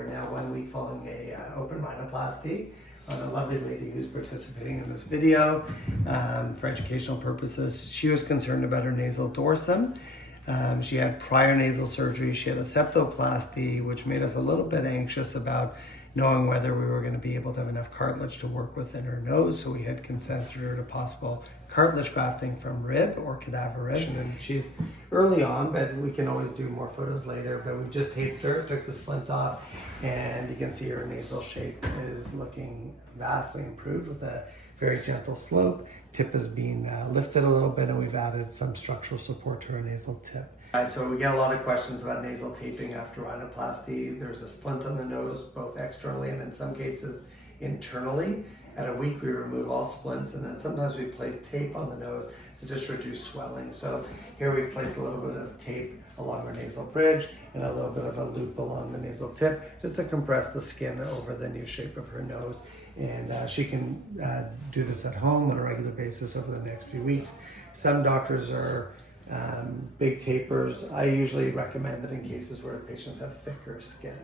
are now 1 week following a open rhinoplasty on a lovely lady who's participating in this video for educational purposes. She was concerned about her nasal dorsum. She had prior nasal surgery. She had a septoplasty, which made us a little bit anxious about knowing whether we were going to be able to have enough cartilage to work within her nose. So we had consented her to possible cartilage grafting from rib or cadaver rib. And she's early on, but we can always do more photos later. But we just taped her, took the splint off, and you can see her nasal shape is looking vastly improved with a very gentle slope. Tip is being lifted a little bit, and we've added some structural support to her nasal tip. So we get a lot of questions about nasal taping after rhinoplasty. There's a splint on the nose, both externally and in some cases internally. At a week, we remove all splints, and then sometimes we place tape on the nose to just reduce swelling. So here we've placed a little bit of tape along her nasal bridge and a little bit of a loop along the nasal tip just to compress the skin over the new shape of her nose. And she can do this at home on a regular basis over the next few weeks. Some doctors are big tapers. I usually recommend it in cases where patients have thicker skin.